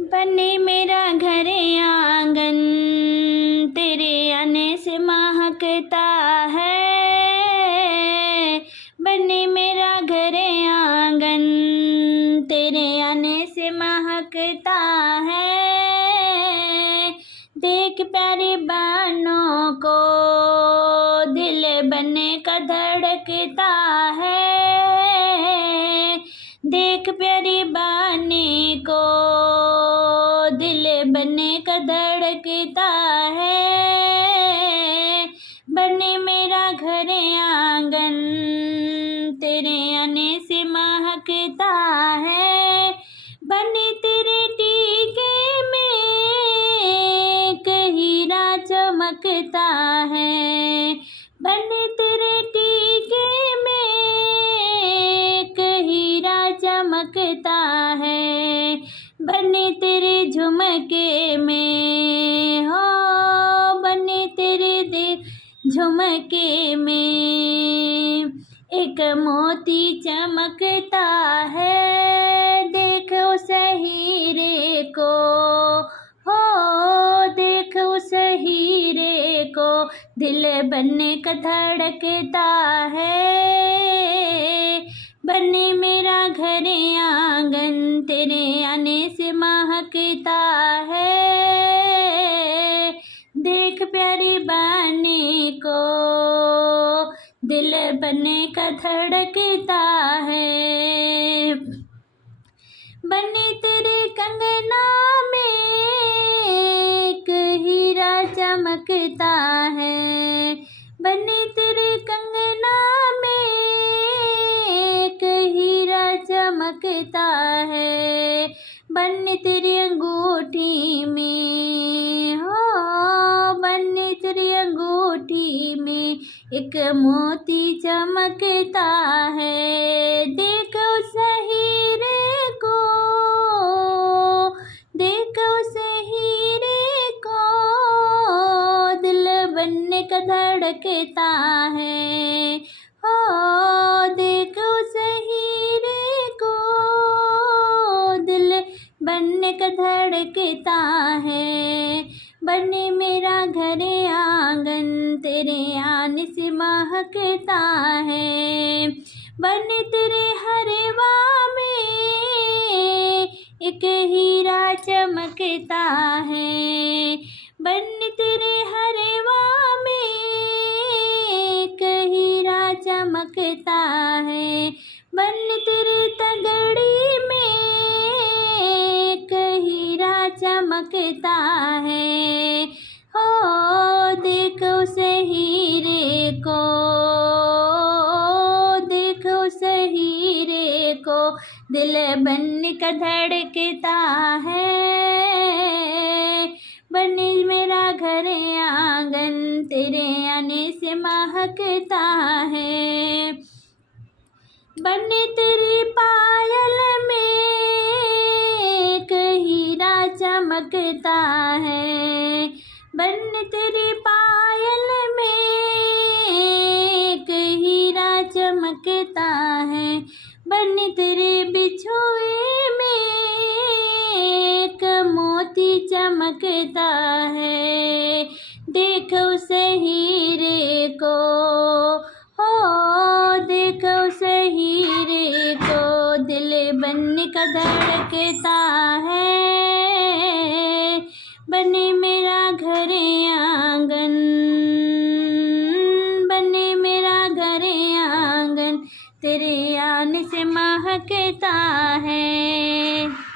बने मेरा घर आंगन, तेरे आने से महकता है। बने मेरा घर आंगन, तेरे आने से महकता है। देख प्यारे बानों को, दिल बने का धड़कता है। देख प्यारी बानी को, दिल बने का धड़कता है। बने मेरा घर आंगन, तेरे आने से महकता है। बने तेरे टीके में एक हीरा चमकता है। बने तेरे टीके में एक हीरा चमकता है। बने तेरे झुमके में हो, बने तेरे झुमके में एक मोती चमकता है। देखो उस हीरे को हो, देखो उस हीरे को, दिल बनने का धड़कता है। बने मेरा घर आंगन, तेरे आने से महकता है। देख प्यारी बानी को, दिल बनने का धड़कता है। बने तेरे कंगना में एक हीरा चमकता है। बने तेरे कंगना में एक हीरा चमकता है। बने तेरी अंगूठी में हो, बने तेरी अंगूठी में एक मोती चमकता है। देखो उस हीरे को, देखो उस हीरे को, दिल बनने का धड़कता है। हो देखो उस हीरे को, दिल बनने का धड़कता है। बने मेरा घर आंगन, तेरे आने से महकता है। बने तेरे हरवा में एक हीरा चमकता है। बने तेरे हरवा में एक हीरा चमकता है। बने तेरे तगड़ी में एक हीरा चमकता है। हो देखो उस हीरे को, देखो उस हीरे को, दिल बनने का धड़कता है। बने मेरा घर आंगन, तेरे आने से महकता है। बने तेरी पायल में एक हीरा चमकता है। बने तेरी पायल में एक हीरा चमकता है। बने तेरे बिछुए में एक मोती चमकता है। देखो उस हीरे को हो, देखो उस हीरे को, दिल बनने का धड़कता है। बने मेरा घर आंगन, बने मेरा घर आंगन, तेरे आने से महकता है।